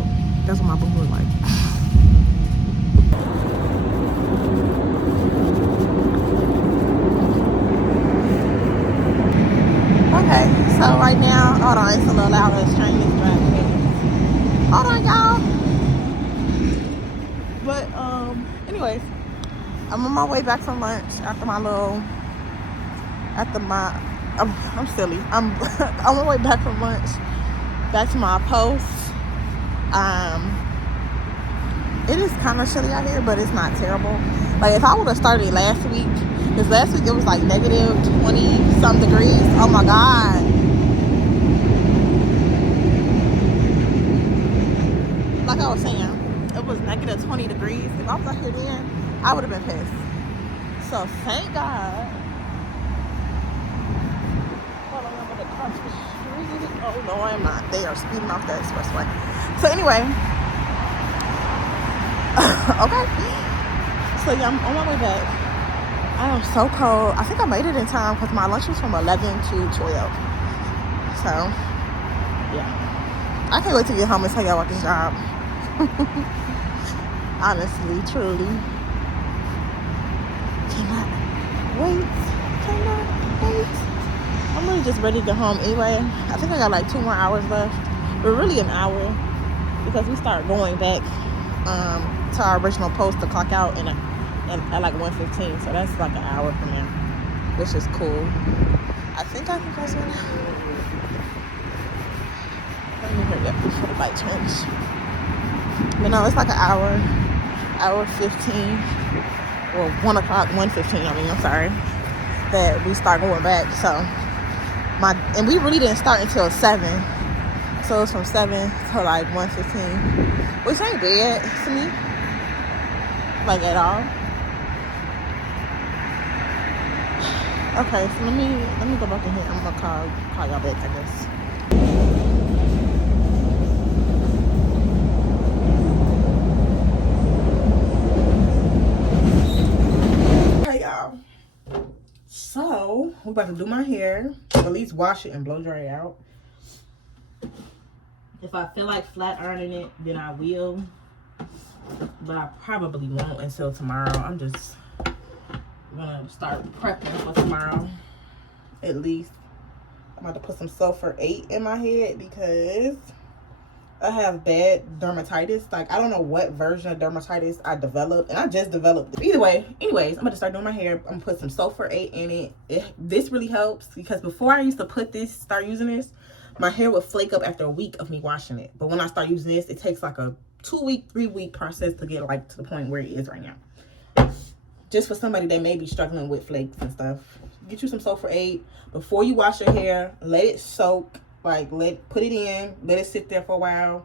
out. That's what my boo look like. Okay, so right now, hold on, it's a little loud. This train is driving here. Hold on, y'all. But anyways, I'm on my way back from lunch after my little, after my, I'm silly. I'm on my way back from lunch, back to my post. It is kind of chilly out here, but it's not terrible. Like if I would have started last week, because last week it was like negative 20 some degrees. Oh my god. Like I was saying, it was negative 20 degrees. If I was out here then, I would have been pissed. So thank God. Hold on, I'm gonna cross the street. Oh no, I'm not. They are speeding off the expressway. So anyway, okay. So yeah, I'm on my way back. I am so cold. I think I made it in time because my lunch was from 11 to 12. So yeah, I can't wait to get home and tell y'all about this job. Honestly, truly. Cannot wait. Cannot wait. I'm really just ready to go home anyway. I think I got like 2 more hours left. But really an hour. Because we start going back to our original post to clock out at like 1:15. So that's like an hour from now. Which is cool. I think I can cross right now. Let me hurry up before the light turns. But no, it's like an hour 15. Well, 1 o'clock, 1:15, I'm sorry. That we start going back. So and we really didn't start until 7. So it's from 7 to like 1:15. Which ain't bad to me. Like at all. Okay, so let me go back in here. I'm gonna call y'all back, I guess. Hey y'all. So we're about to do my hair. At least wash it and blow dry it out. If I feel like flat ironing it, then I will. But I probably won't until tomorrow. I'm just gonna start prepping for tomorrow. At least. I'm about to put some sulfur 8 in my head because I have bad dermatitis. Like, I don't know what version of dermatitis I developed. And I just developed it. Either way, anyways, I'm going to start doing my hair. I'm going to put some sulfur 8 in it. This really helps because before I used to start using this, my hair would flake up after a week of me washing it. But when I start using this, it takes like a 2-week, 3-week process to get like to the point where it is right now. Just for somebody that may be struggling with flakes and stuff. Get you some sulfur 8 before you wash your hair. Let it soak. Like, put it in. Let it sit there for a while.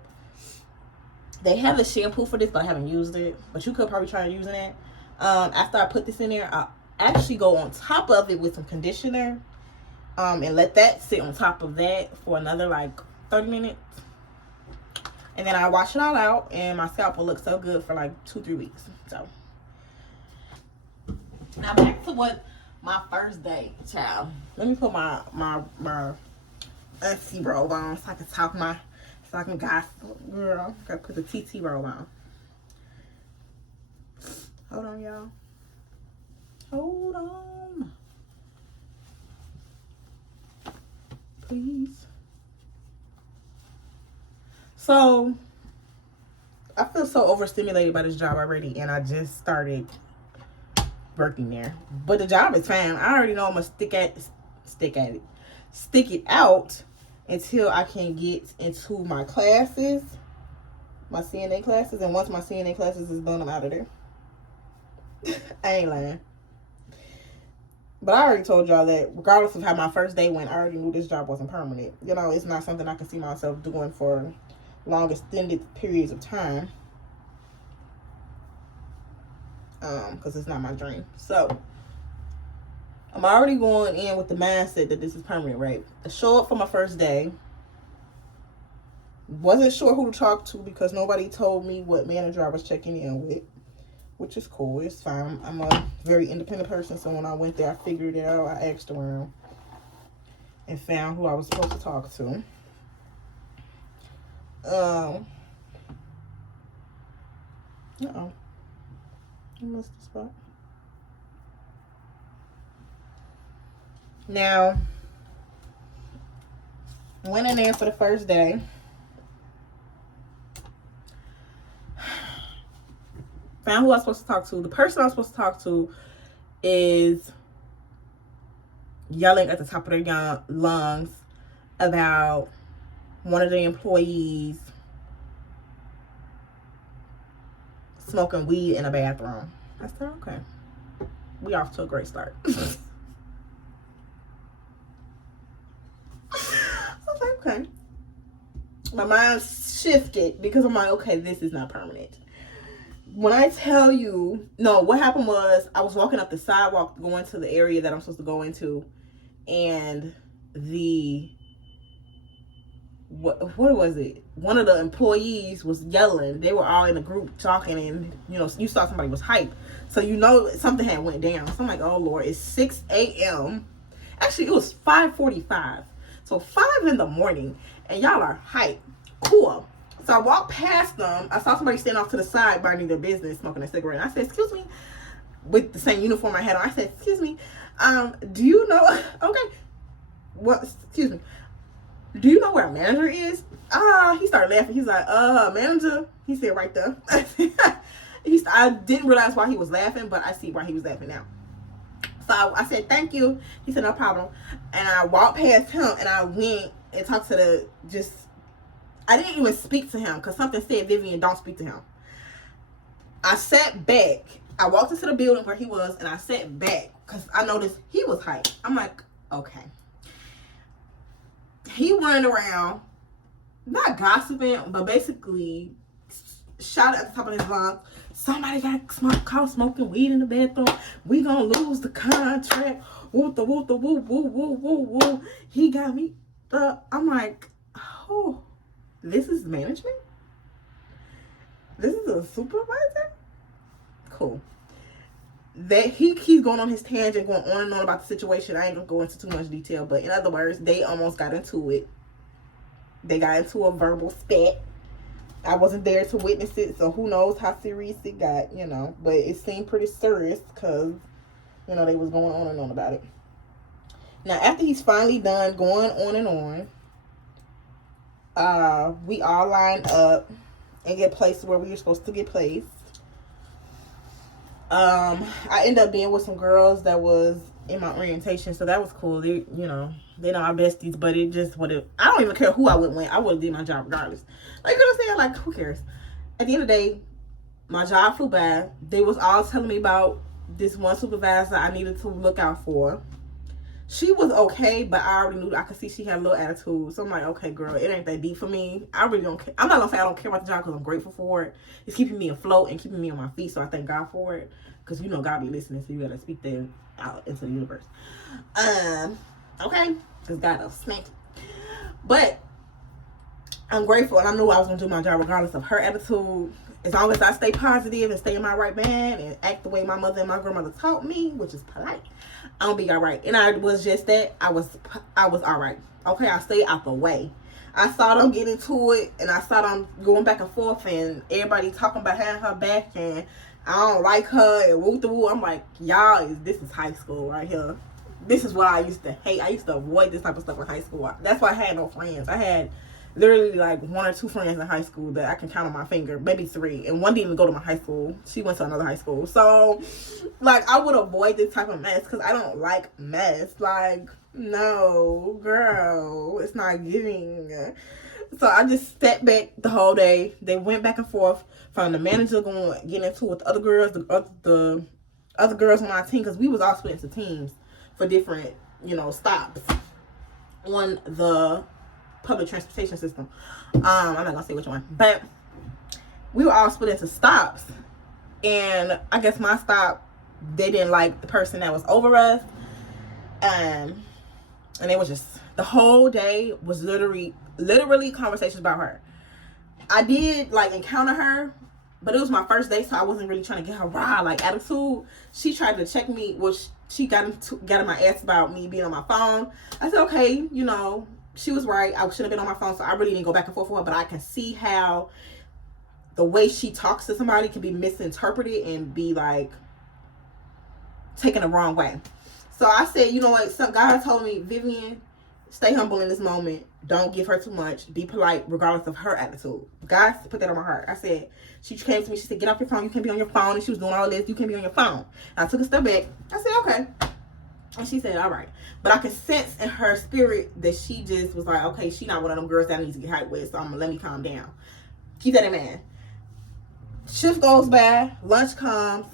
They have a shampoo for this, but I haven't used it. But you could probably try using it. After I put this in there, I'll actually go on top of it with some conditioner. And let that sit on top of that for another, like, 30 minutes. And then I wash it all out. And my scalp will look so good for, like, 2-3 weeks. So. Now, back to what my first day, child. Let me put my auntie robe on so I can talk so I can gossip. Girl, gotta put the TT robe on. Hold on, y'all. Hold on. Please. So, I feel so overstimulated by this job already, and I just started working there. But the job is fine. I already know I'm gonna stick it out until I can get into my classes, my CNA classes. And once my CNA classes is done, I'm out of there. I ain't lying. But I already told y'all that regardless of how my first day went, I already knew this job wasn't permanent. You know, it's not something I can see myself doing for long extended periods of time. Because it's not my dream. So I'm already going in with the mindset that this is permanent, right? I show up for my first day. Wasn't sure who to talk to because nobody told me what manager I was checking in with, which is cool. It's fine. I'm a very independent person, so when I went there, I figured it out. I asked around and found who I was supposed to talk to. Uh-oh. I missed the spot. Now, went in there for the first day. Found who I was supposed to talk to. The person I was supposed to talk to is yelling at the top of their lungs about one of the employees smoking weed in a bathroom. I said, okay, we off to a great start. I was like, okay. My mind shifted because I'm like, okay, this is not permanent. When I tell you, no, what happened was I was walking up the sidewalk going to the area that I'm supposed to go into, and what was it? One of the employees was yelling. They were all in a group talking, and you saw somebody was hype, so something had went down. So I'm like, oh Lord, it's 6 a.m. Actually, it was 5:45, so 5 in the morning, and y'all are hype. Cool. So I walked past them. I saw somebody standing off to the side minding their business, smoking a cigarette. And I said, excuse me, with the same uniform I had on. I said, excuse me, do you know, okay, what, excuse me, do you know where our manager is? He started laughing. He's like, manager? He said right there. I didn't realize why he was laughing, but I see why he was laughing now. So I said, thank you. He said, no problem. And I walked past him, and I went and talked to I didn't even speak to him because something said, Vivian, don't speak to him. I sat back. I walked into the building where he was, and I sat back because I noticed he was hyped. I'm like, okay. He running around, not gossiping, but basically shouted at the top of his lungs, somebody got caught smoking weed in the bathroom. We gonna lose the contract. Woo, the woo, the woo, woo, woo, woo, woo. He got me. I'm like, oh. This is management? This is a supervisor? Cool. That he's going on his tangent, going on and on about the situation. I ain't gonna go into too much detail, but in other words, they almost got into it. They got into a verbal spat. I wasn't there to witness it, so who knows how serious it got, but it seemed pretty serious because, they was going on and on about it. Now, after he's finally done going on and on, we all lined up and get placed where we were supposed to get placed. I ended up being with some girls that was in my orientation, so that was cool. They know our besties, but it just I don't even care who I went with. I would have did my job regardless. Like, you know what I'm saying? Like, who cares? At the end of the day, my job flew by. They was all telling me about this one supervisor I needed to look out for. She was okay, but I already knew. I could see she had a little attitude. So I'm like, okay, girl, it ain't that deep for me. I really don't care. I'm not going to say I don't care about the job because I'm grateful for it. It's keeping me afloat and keeping me on my feet. So I thank God for it. Because God be listening. So you got to speak that out into the universe. Okay. Because God will smack you. But I'm grateful. And I knew I was going to do my job regardless of her attitude. As long as I stay positive and stay in my right band and act the way my mother and my grandmother taught me, which is polite, I'm gonna be all right. And I was just that. I was all right. Okay, I stayed out the way. I saw them get into it, and I saw them going back and forth, and everybody talking behind her back, and I don't like her, and woo the woo. I'm like, y'all, this is high school right here. This is what I used to hate. I used to avoid this type of stuff in high school. That's why I had no friends. I had literally like 1 or 2 friends in high school that I can count on my finger, maybe 3, and one didn't even go to my high school. She went to another high school. So like, I would avoid this type of mess because I don't like mess. Like, no, girl, it's not giving. So I just stepped back the whole day. They went back and forth from the manager getting into it with the other girls, the other girls on my team, because we was all split into teams for different stops on the public transportation system. I'm not gonna say which one, but we were all split into stops, and I guess my stop, they didn't like the person that was over us, and it was just, the whole day was literally conversations about her. I did like encounter her, but it was my first day, so I wasn't really trying to get her raw like attitude. She tried to check me, which she got in my ass about me being on my phone. I said, okay, she was right. I shouldn't have been on my phone, so I really didn't go back and forth with her, but I can see how the way she talks to somebody can be misinterpreted and be like taken the wrong way. So I said, you know what? Some God told me, Vivian, stay humble in this moment. Don't give her too much. Be polite regardless of her attitude. God put that on my heart. I said, she came to me. She said, get off your phone. You can't be on your phone. And she was doing all this. You can't be on your phone. And I took a step back. I said, okay. And she said, all right. But I could sense in her spirit that she just was like, okay, she not one of them girls that I need to get hyped with. So I'm going to let me calm down. Keep that in mind. Shift goes by. Lunch comes.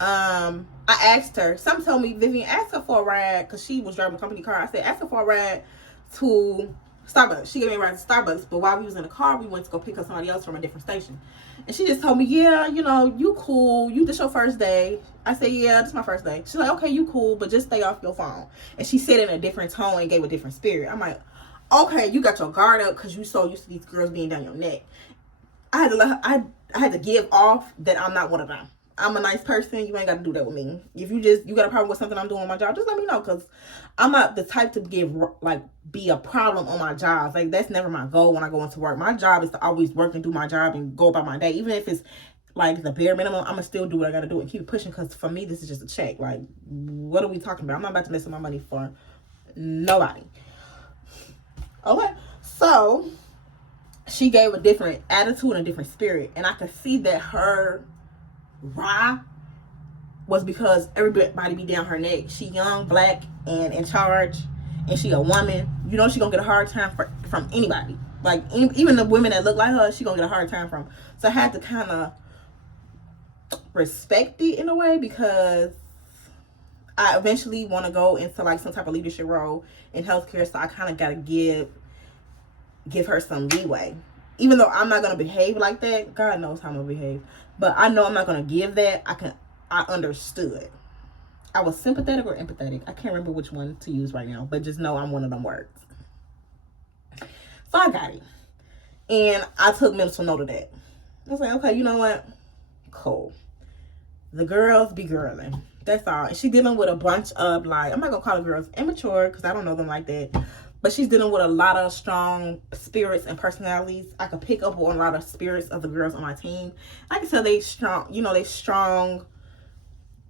I asked her. Some told me, Vivian, asked her for a ride because she was driving a company car. I said, ask her for a ride to Starbucks. She gave me a ride to Starbucks, but while we was in the car, we went to go pick up somebody else from a different station. And she just told me, yeah, you know, you cool. You this your first day. I said, yeah, this is my first day. She's like, okay, you cool, but just stay off your phone. And she said it in a different tone and gave a different spirit. I'm like, okay, you got your guard up because you so used to these girls being down your neck. I had to let her, I had to give off that I'm not one of them. I'm a nice person. You ain't got to do that with me. If you got a problem with something I'm doing on my job, just let me know, because I'm not the type to be a problem on my job. Like, that's never my goal when I go into work. My job is to always work and do my job and go about my day. Even if it's like the bare minimum, I'm going to still do what I got to do and keep pushing, because for me, this is just a check. Like, what are we talking about? I'm not about to mess with my money for nobody. Okay, so she gave a different attitude and a different spirit, and I could see that her rah was because everybody be down her neck. She young, black, and in charge, and she a woman. You know she gonna get a hard time from anybody. Like, even the women that look like her, she gonna get a hard time from. So I had to kind of respect it in a way, because I eventually want to go into like some type of leadership role in healthcare. So I kind of gotta give her some leeway. Even though I'm not gonna behave like that, God knows how I'm gonna behave. But I know I'm not gonna give that. I understood. I was sympathetic or empathetic. I can't remember which one to use right now, but just know I'm one of them words. So I got it. And I took mental note of that. I was like, okay, you know what? Cool. The girls be girling. That's all. And she dealing with a bunch of, like, I'm not gonna call the girls immature, because I don't know them like that. But she's dealing with a lot of strong spirits and personalities. I could pick up on a lot of spirits of the girls on my team. I can tell they strong, they strong,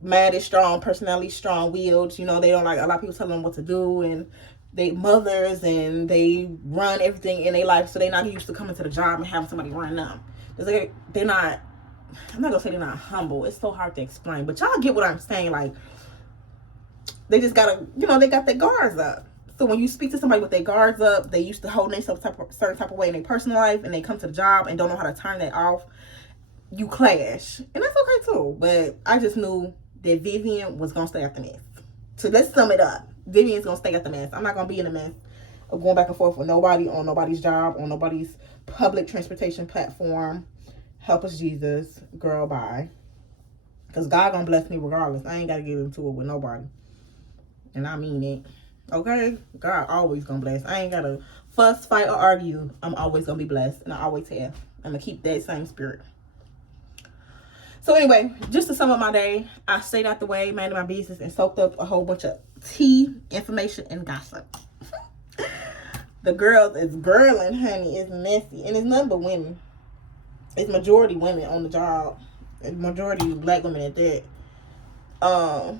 mad, strong personality, strong-willed. They don't like a lot of people telling them what to do, and they mothers, and they run everything in their life, so they're not used to coming to the job and having somebody run them. They're not, I'm not gonna say they're not humble. It's so hard to explain, but y'all get what I'm saying. Like, they just gotta, they got their guards up. So when you speak to somebody with their guards up, they used to hold themselves a certain type of way in their personal life, and they come to the job and don't know how to turn that off, you clash. And that's okay too. But I just knew that Vivian was going to stay at the mess. So let's sum it up. Vivian's going to stay at the mess. I'm not going to be in the mess of going back and forth with nobody on nobody's job, on nobody's public transportation platform. Help us, Jesus. Girl, bye. Because God going to bless me regardless. I ain't got to get into it with nobody. And I mean it. Okay? God always gonna bless. I ain't gotta fuss, fight, or argue. I'm always gonna be blessed. And I always have. I'm gonna keep that same spirit. So anyway, just to sum up my day, I stayed out the way, minded my business, and soaked up a whole bunch of tea, information, and gossip. The girls is girling, honey. It's messy. And it's nothing but women. It's majority women on the job. It's majority black women at that.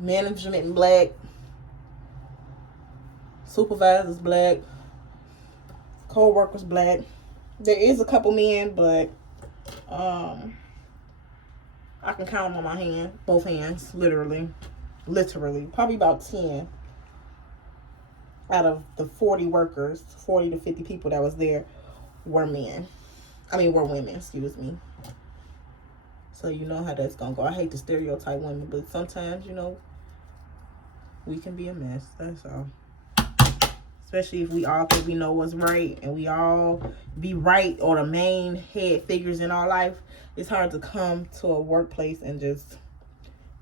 Management black, supervisors black, co-workers black. There is a couple men, but I can count them on my hand, both hands, literally, probably about 10 out of the 40 workers, 40 to 50 people that was there were men. Were women, excuse me. So you know how that's gonna go. I hate to stereotype women, but sometimes, we can be a mess. That's all. Especially if we all think we know what's right, and we all be right, or the main head figures in our life. It's hard to come to a workplace and just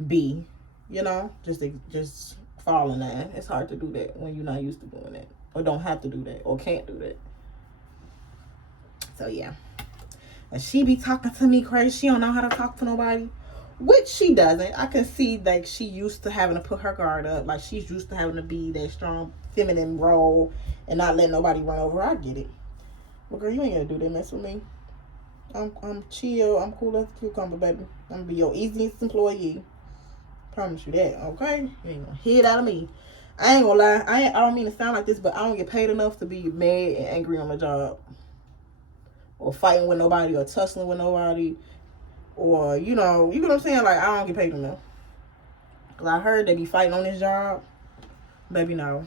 be, just fall in that. It's hard to do that when you're not used to doing that, or don't have to do that, or can't do that. So yeah. And she be talking to me crazy. She don't know how to talk to nobody. Which she doesn't. I can see, like, she used to having to put her guard up. Like, she's used to having to be that strong feminine role and not letting nobody run over her. I get it. Well, girl, you ain't gotta do that mess with me. I'm chill. I'm cool as a cucumber, baby. I'm gonna be your easiest employee. Promise you that, okay? You ain't gonna hear it out of me. I ain't gonna lie. I don't mean to sound like this, but I don't get paid enough to be mad and angry on the job, or fighting with nobody, or tussling with nobody, or you know what I'm saying. Like, I don't get paid enough. Cause I heard they be fighting on this job. Baby, no.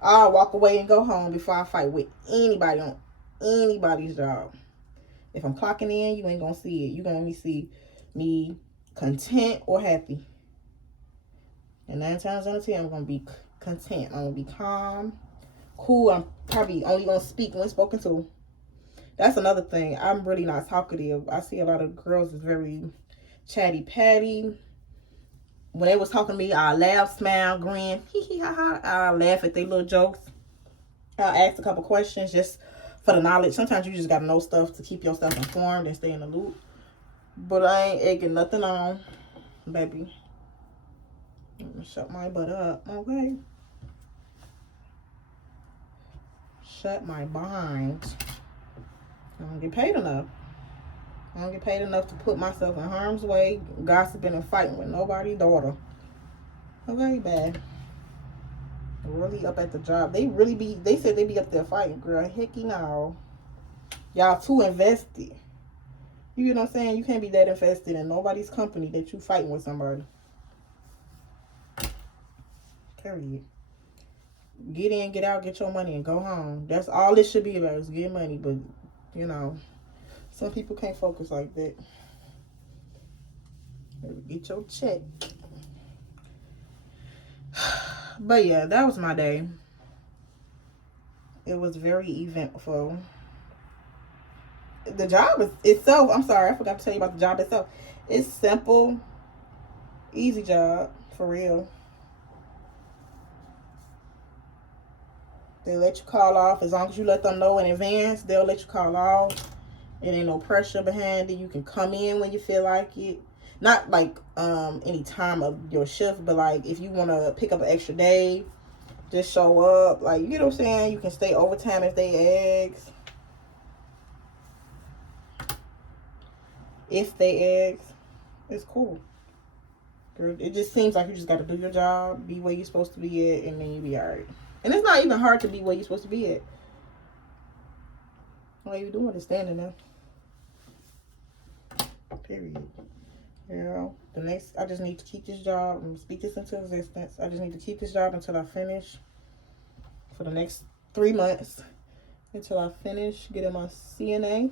I'll walk away and go home before I fight with anybody on anybody's job. If I'm clocking in, you ain't gonna see it. You gonna only see me content or happy. And 9 times out of 10, I'm gonna be content. I'm gonna be calm, cool. I'm probably only gonna speak when spoken to. That's another thing. I'm really not talkative. I see a lot of girls is very chatty patty. When they was talking to me, I laugh, smile, grin, hee hee ha ha. I laugh at their little jokes. I'll ask a couple questions just for the knowledge. Sometimes you just gotta know stuff to keep yourself informed and stay in the loop. But I ain't egging nothing on, baby. I'm gonna shut my butt up, okay? Shut my behind. I don't get paid enough. I don't get paid enough to put myself in harm's way, gossiping and fighting with nobody's daughter. Okay, bad. Really up at the job. They said they be up there fighting, girl. Hecky no. Y'all too invested. You get what I'm saying? You can't be that invested in nobody's company that you fighting with somebody. Period. Get in, get out, get your money, and go home. That's all it should be about, is get money. But, you know, some people can't focus like that. Get your check. But yeah, that was my day. It was very eventful. The job itself, I'm sorry, I forgot to tell you about the job itself. It's simple, easy job, for real. They let you call off. As long as you let them know in advance, they'll let you call off. It ain't no pressure behind it. You can come in when you feel like it. Not like any time of your shift, but like if you want to pick up an extra day, just show up. Like, you know what I'm saying? You can stay overtime if they ask. If they ask, it's cool. Girl, it just seems like you just got to do your job, be where you're supposed to be at, and then you be all right. And it's not even hard to be where you're supposed to be at. All you doing is standing there. Period. You know, I just need to keep this job and speak this into existence. I just need to keep this job until I finish for the next 3 months. Until I finish getting my CNA.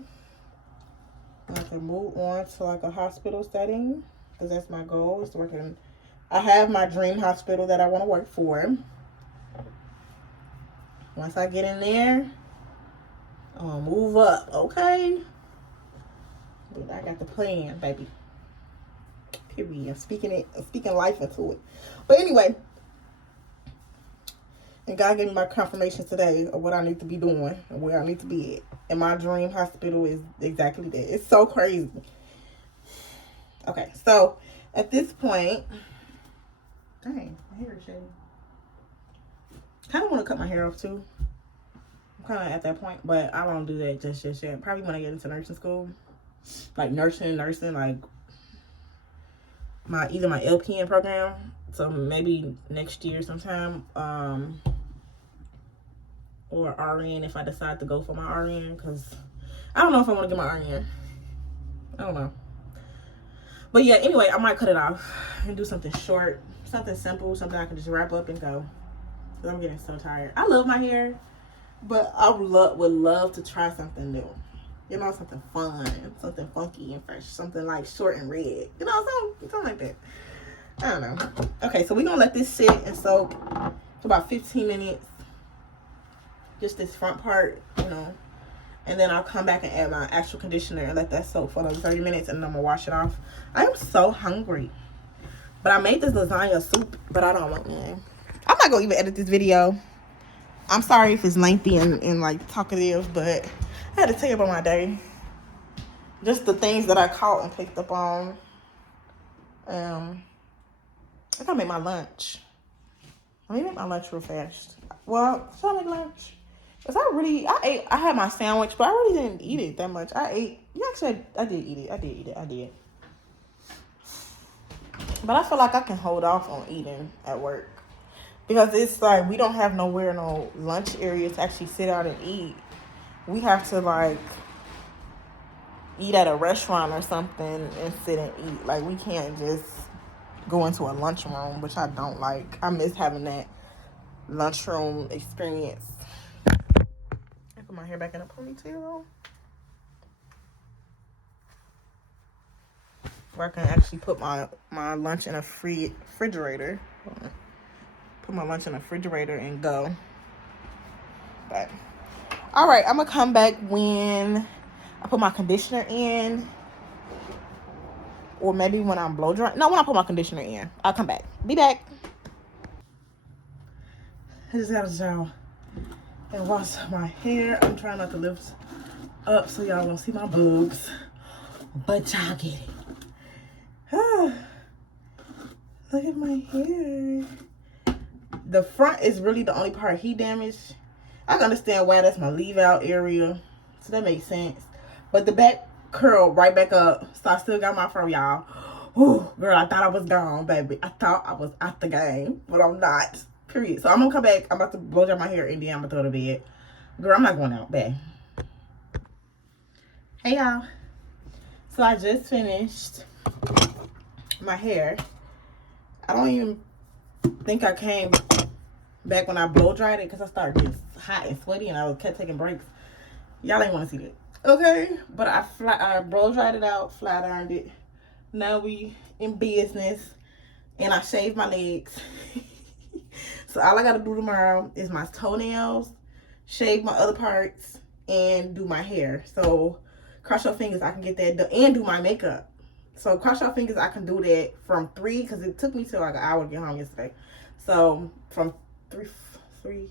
I can move on to like a hospital setting, because that's my goal, is to work in. I have my dream hospital that I want to work for. Once I get in there, I'm gonna move up, okay? But I got the plan, baby. Period. I'm speaking life into it. But anyway, and God gave me my confirmation today of what I need to be doing and where I need to be at. And my dream hospital is exactly that. It's so crazy. Okay, so at this point, dang, my hair is shady. Kind of want to cut my hair off too. I'm kind of at that point, but I won't do that just yet. Probably when I get into nursing school, like nursing, like either my LPN program. So maybe next year sometime, or RN if I decide to go for my RN, because I don't know if I want to get my RN. I don't know. But yeah, anyway, I might cut it off and do something short, something simple, something I can just wrap up and go. Because I'm getting so tired. I love my hair, but I would love to try something new. You know, something fun, something funky and fresh, something like short and red. You know, something like that. I don't know. Okay, so we're going to let this sit and soak for about 15 minutes. Just this front part, you know. And then I'll come back and add my actual conditioner and let that soak for like 30 minutes, and then I'm going to wash it off. I am so hungry. But I made this lasagna soup, but I don't want none. I'm not going to even edit this video. I'm sorry if it's lengthy and like talkative, but I had to tell you about my day. Just the things that I caught and picked up on. I gotta make my lunch. Let me make my lunch real fast. Well, should I make lunch? Cause I had my sandwich, but I really didn't eat it that much. I did eat it. I did. But I feel like I can hold off on eating at work. Because it's like we don't have no lunch area to actually sit out and eat. We have to like eat at a restaurant or something and sit and eat. Like we can't just go into a lunchroom, which I don't like. I miss having that lunchroom experience. I put my hair back in a ponytail. Where I can actually put my lunch in a refrigerator. Put my lunch in a refrigerator and go. But all right, I'm gonna come back when I put my conditioner in, or maybe when I'm blow drying. No, when I put my conditioner in, I'll come back. Be back. I just got a shower and wash my hair. I'm trying not to lift up so y'all won't see my boobs, but y'all get it. Look at my hair. The front is really the only part heat damaged. I can understand why that's my leave out area, so that makes sense. But the back curled right back up, so I still got my fro, y'all. Ooh, girl, I thought I was gone, baby. I thought I was out the game, but I'm not. Period. So I'm gonna come back. I'm about to blow dry my hair and then I'm gonna throw it to bed. Girl, I'm not going out, babe. Hey, y'all. So I just finished my hair. I don't even think I came back when I blow dried it because I started getting hot and sweaty and I kept taking breaks. Y'all ain't want to see that. Okay, but I blow dried it out, flat ironed it. Now we in business, and I shaved my legs. So all I gotta do tomorrow is my toenails, shave my other parts, and do my hair. So cross your fingers, I can get that done, and do my makeup. So cross your fingers, I can do that from 3, because it took me till like an hour to get home yesterday. So from 3,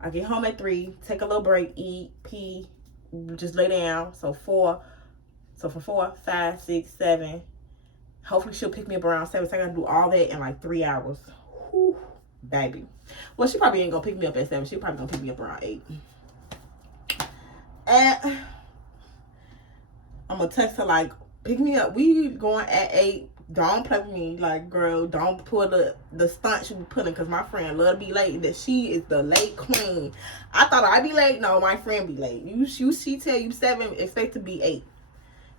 I get home at 3, take a little break, eat, pee, just lay down. So 4. So for 4, 5, 6, 7. Hopefully she'll pick me up around 7. So I gotta do all that in like 3 hours. Whew, baby. Well, she probably ain't gonna pick me up at 7. She probably gonna pick me up around 8. And I'm gonna text her like, pick me up. We going at 8. Don't play with me. Like, girl, don't pull the stunt you be pulling, because my friend love to be late. That she is the late queen. I thought I'd be late. No, my friend be late. She tell you 7, expect to be 8.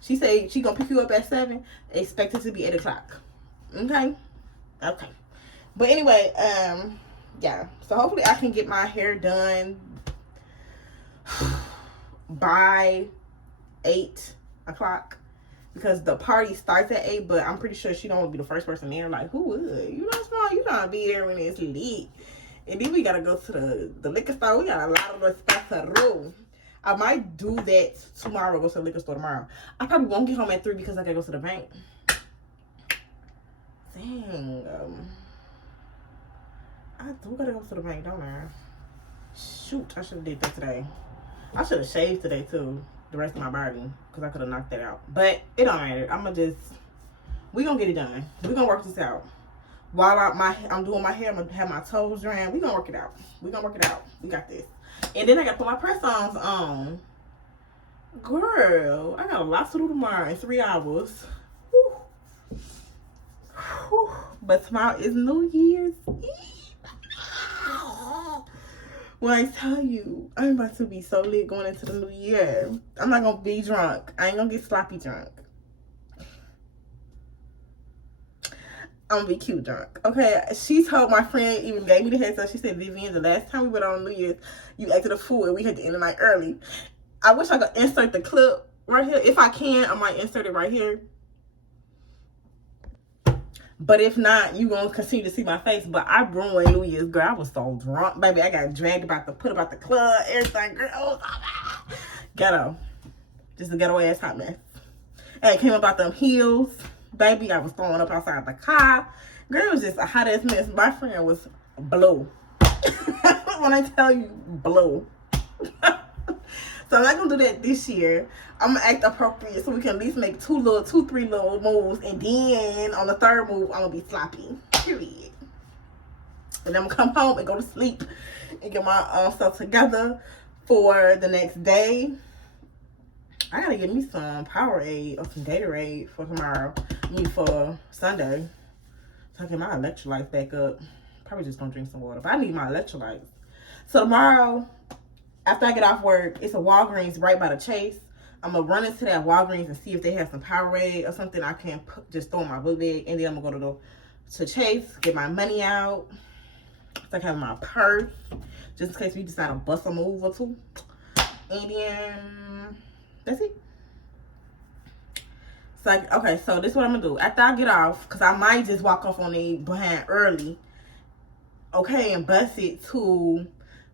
She say she gonna pick you up at 7, expect it to be 8 o'clock. Okay? Okay. But anyway, yeah. So hopefully I can get my hair done by 8 o'clock. Because the party starts at 8, but I'm pretty sure she don't want to be the first person there. Like, who would? You know, small. You don't be there when it's lit. And then we gotta go to the liquor store. We got a lot of stuff to do. I might do that tomorrow. Go to the liquor store tomorrow. I probably won't get home at 3 because I gotta go to the bank. Dang. I do gotta go to the bank, don't I? Shoot, I should have did that today. I should have shaved today too. The rest of my body, because I could have knocked that out. But it don't matter. We gonna get it done. We gonna work this out. While I'm doing my hair, I'm gonna have my toes drying. We gonna work it out. We got this. And then I gotta put my press-ons on. Girl, I got a lot to do tomorrow in 3 hours. Whew. Whew. But tomorrow is New Year's Eve. When I tell you, I'm about to be so lit going into the new year. I'm not going to be drunk. I ain't going to get sloppy drunk. I'm going to be cute drunk. Okay, she told my friend, even gave me the heads up. She said, Vivian, the last time we went on New Year's, you acted a fool and we had to end the night early. I wish I could insert the clip right here. If I can, I might insert it right here. But if not, you gonna continue to see my face. But I ruined New Year's, girl. I was so drunk, baby. I got dragged about the club, everything, girl. Ghetto, just a ghetto ass hot mess. And it came about them heels, baby. I was throwing up outside the car. Girl, it was just a hot ass mess. My friend was blue. When I tell you, blue. So I'm not gonna do that this year. I'm gonna act appropriate so we can at least make 3 little moves, and then on the 3rd move, I'm gonna be sloppy. Period. And then I'm gonna come home and go to sleep and get my stuff together for the next day. I gotta get me some Powerade or some Gatorade for tomorrow. For Sunday. So I get my electrolytes back up. Probably just gonna drink some water, but I need my electrolytes. So tomorrow, after I get off work, it's a Walgreens right by the Chase. I'm gonna run into that Walgreens and see if they have some Powerade or something I can just throw in my book bag, and then I'm gonna go to Chase, get my money out. So I have my purse, just in case we decide to bust a move or two. And then that's it. So okay, so this is what I'm gonna do. After I get off, because I might just walk off on the behind early, okay, and bus it to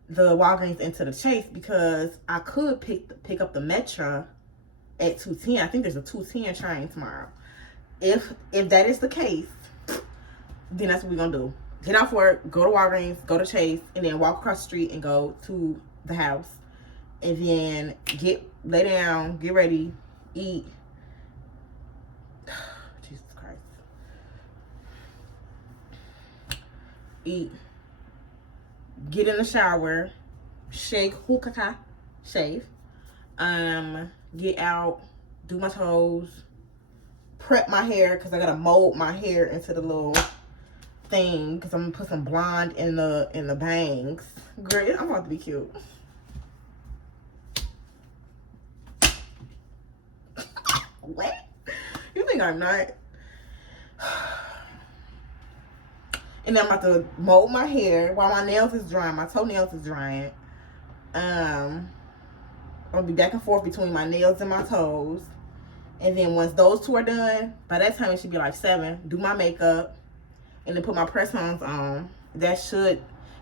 the Walgreens into the Chase, because I could pick up the Metro at 2:10. I think there's a 2:10 train tomorrow. If that is the case, then that's what we're gonna do. Get off work, go to Walgreens, go to Chase, and then walk across the street and go to the house. And then lay down, get ready, eat. Jesus Christ. Eat. Get in the shower. Shake, shave. Get out, do my toes, prep my hair, because I gotta mold my hair into the little thing, because I'm gonna put some blonde in the bangs. Great, I'm about to be cute. What? You think I'm not? And then I'm about to mold my hair while my nails is drying. My toenails is drying. I'm gonna be back and forth between my nails and my toes. And then once those two are done, by that time it should be like 7. Do my makeup, and then put my press-ons on. That should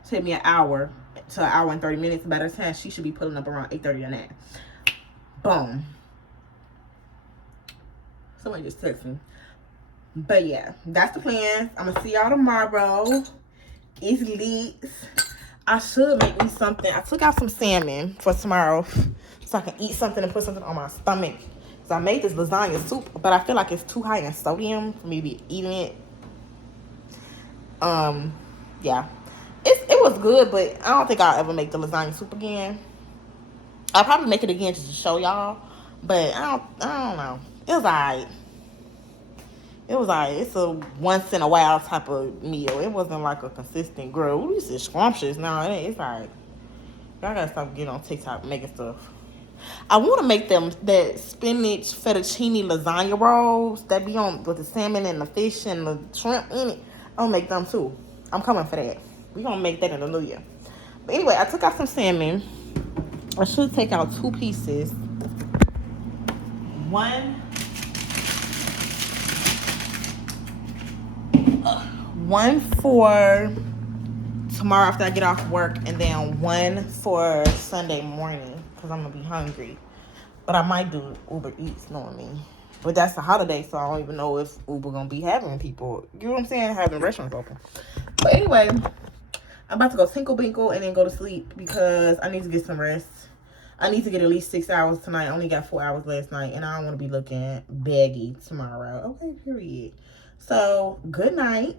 take me an hour to an hour and 30 minutes. By the time she should be pulling up around 8:30 or 9. Boom. Somebody just texted me. But yeah, that's the plan. I'm gonna see y'all tomorrow. It's lit. I should make me something. I took out some salmon for tomorrow so I can eat something and put something on my stomach. So I made this lasagna soup, but I feel like it's too high in sodium for me to be eating it. Yeah. It was good, but I don't think I'll ever make the lasagna soup again. I'll probably make it again just to show y'all, but I don't know. It was alright. It's a once in a while type of meal. It wasn't like a consistent grill. This is scrumptious. No, it's alright. Y'all gotta stop getting on TikTok making stuff. I want to make them that spinach fettuccine lasagna rolls that be on with the salmon and the fish and the shrimp in it. I'll make them too. I'm coming for that. We're gonna make that in the new year. But anyway, I took out some salmon. I should take out 2 pieces. One for tomorrow after I get off work, and then one for Sunday morning, because I'm gonna be hungry. But I might do Uber Eats, knowing me. But that's the holiday, so I don't even know if Uber gonna be having people, you know what I'm saying, having restaurants open. But anyway, I'm about to go tinkle binkle and then go to sleep, because I need to get some rest. I need to get at least 6 hours tonight. I only got 4 hours last night, and I don't want to be looking baggy tomorrow. Okay, period. So, good night.